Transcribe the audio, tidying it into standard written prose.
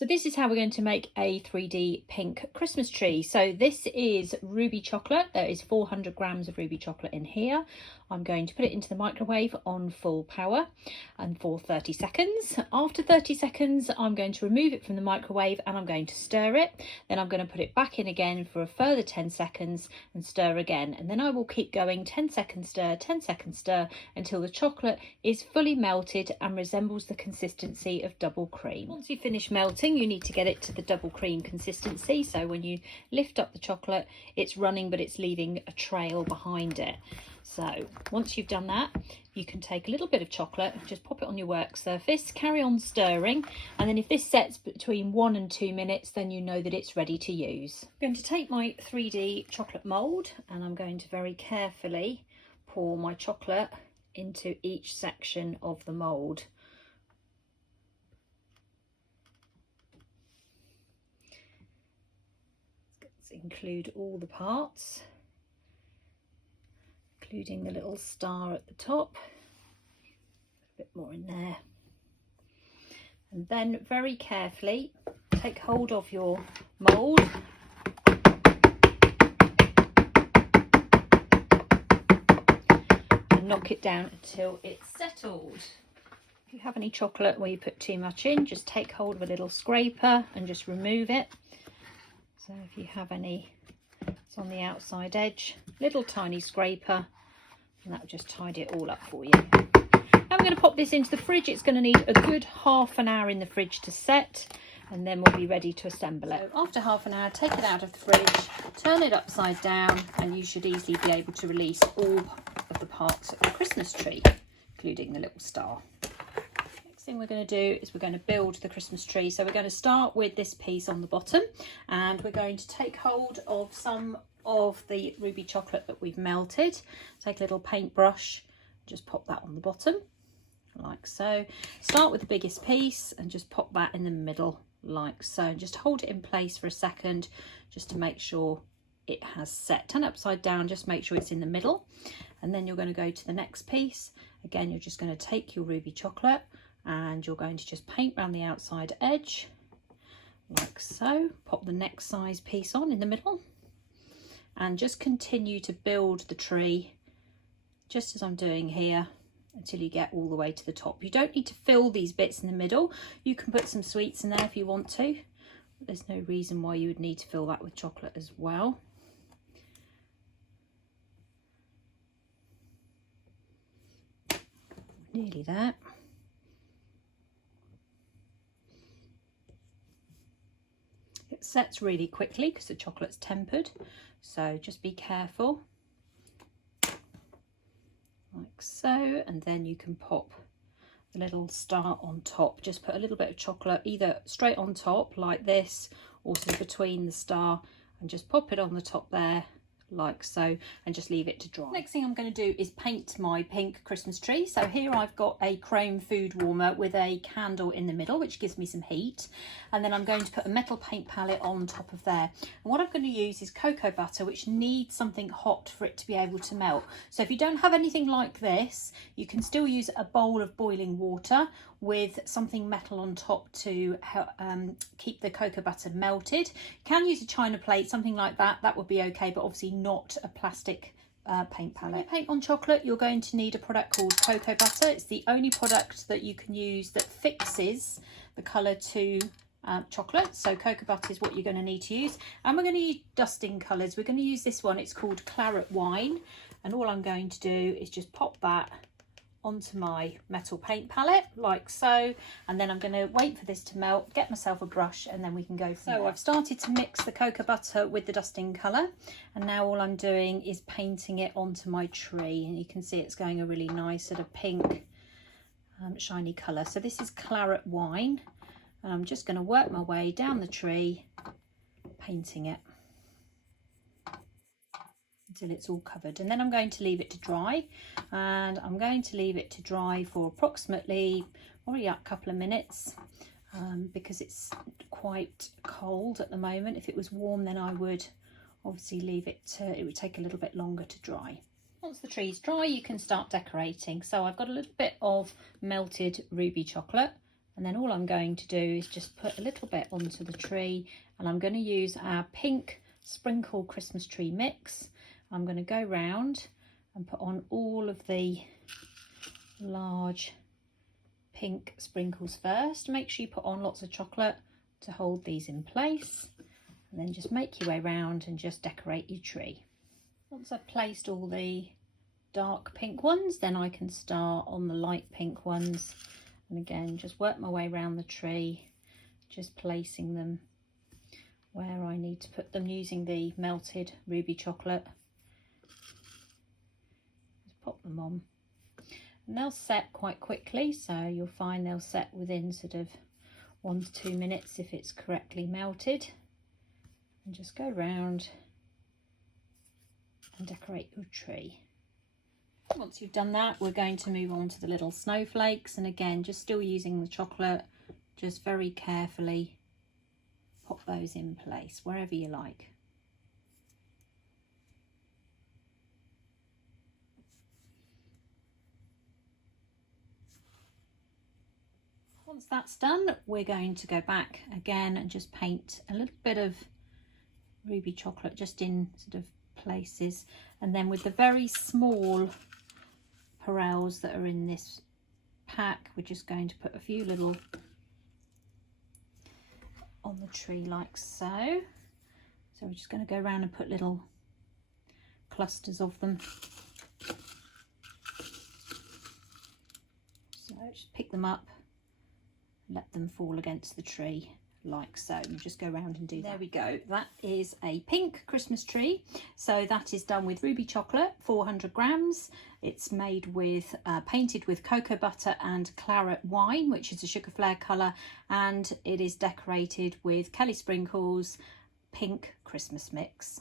So this is how we're going to make a 3D pink Christmas tree. So this is ruby chocolate. There is 400 grams of ruby chocolate in here. I'm going to put it into the microwave on full power and for 30 seconds. After 30 seconds, I'm going to remove it from the microwave and I'm going to stir it. Then I'm going to put it back in again for a further 10 seconds and stir again. And then I will keep going 10 seconds stir, 10 seconds stir until the chocolate is fully melted and resembles the consistency of double cream. Once you finish melting, you need to get it to the double cream consistency. So when you lift up the chocolate, it's running, but it's leaving a trail behind it. So once you've done that, you can take a little bit of chocolate, just pop it on your work surface, carry on stirring, and then if this sets between 1 and 2 minutes, then you know that it's ready to use. I'm going to take my 3D chocolate mould and I'm going to very carefully pour my chocolate into each section of the mould. Let's include all the parts, including the little star at the top. A bit more in there. And then very carefully take hold of your mould and knock it down until it's settled. If you have any chocolate where you put too much in, just take hold of a little scraper and just remove it. So if you have any, it's on the outside edge, little tiny scraper, and that will just tidy it all up for you. Now we're going to pop this into the fridge. It's going to need a good half an hour in the fridge to set, and then we'll be ready to assemble it. So after half an hour, take it out of the fridge, turn it upside down, and you should easily be able to release all of the parts of the Christmas tree, including the little star. Next thing we're going to do is we're going to build the Christmas tree. So we're going to start with this piece on the bottom, and we're going to take hold of some of the ruby chocolate that we've melted. Take a little paintbrush, just pop that on the bottom like so. Start with the biggest piece and just pop that in the middle like so. Just hold it in place for a second just to make sure it has set. Turn it upside down, just make sure it's in the middle, and then you're going to go to the next piece. Again, you're just going to take your ruby chocolate and you're going to just paint around the outside edge like so. Pop the next size piece on in the middle and just continue to build the tree just as I'm doing here until you get all the way to the top. You don't need to fill these bits in the middle. You can put some sweets in there if you want to. There's no reason why you would need to fill that with chocolate as well. Nearly there. It sets really quickly because the chocolate's tempered, so just be careful like so, and then you can pop the little star on top. Just put a little bit of chocolate either straight on top like this or between the star, and just pop it on the top there like so, and just leave it to dry. Next thing I'm going to do is paint my pink Christmas tree. So here I've got a chrome food warmer with a candle in the middle, which gives me some heat, and then I'm going to put a metal paint palette on top of there. And what I'm going to use is cocoa butter, which needs something hot for it to be able to melt. So if you don't have anything like this, you can still use a bowl of boiling water with something metal on top to help keep the cocoa butter melted. You can use a china plate, something like that, that would be okay, but obviously not a plastic paint palette. When you paint on chocolate, you're going to need a product called cocoa butter. It's the only product that you can use that fixes the colour to chocolate. So cocoa butter is what you're going to need to use, and we're going to use dusting colours. We're going to use this one, it's called claret wine, and all I'm going to do is just pop that onto my metal paint palette like so, and then I'm going to wait for this to melt, get myself a brush, and then we can go from there. I've started to mix the cocoa butter with the dusting colour, and now all I'm doing is painting it onto my tree, and you can see it's going a really nice sort of pink shiny colour. So this is claret wine, and I'm just going to work my way down the tree painting it until it's all covered, and then I'm going to leave it to dry, and I'm going to leave it to dry for approximately probably a couple of minutes because it's quite cold at the moment. If it was warm, then I would obviously leave it to, it would take a little bit longer to dry. Once the tree's dry, you can start decorating. So I've got a little bit of melted ruby chocolate, And then all I'm going to do is just put a little bit onto the tree, and I'm going to use our pink sprinkle Christmas tree mix. I'm going to go round and put on all of the large pink sprinkles first. Make sure you put on lots of chocolate to hold these in place, and then just make your way round and just decorate your tree. Once I've placed all the dark pink ones, then I can start on the light pink ones, and again just work my way around the tree, just placing them where I need to put them using the melted ruby chocolate. Just pop them on, and they'll set quite quickly, so you'll find they'll set within sort of 1 to 2 minutes if it's correctly melted. And just go round and decorate your tree. Once you've done that, we're going to move on to the little snowflakes, and again just still using the chocolate, just very carefully pop those in place wherever you like. Once that's done, we're going to go back again and just paint a little bit of ruby chocolate just in sort of places, and then with the very small Perels that are in this pack, we're just going to put a few little on the tree like so. So we're just going to go around and put little clusters of them. So just pick them up, let them fall against the tree like so, and just go around and do that. There we go, that is a pink Christmas tree. So that is done with ruby chocolate, 400 grams. It's made with painted with cocoa butter and claret wine, which is a sugar flare colour, and it is decorated with Kelly Sprinkles pink Christmas mix.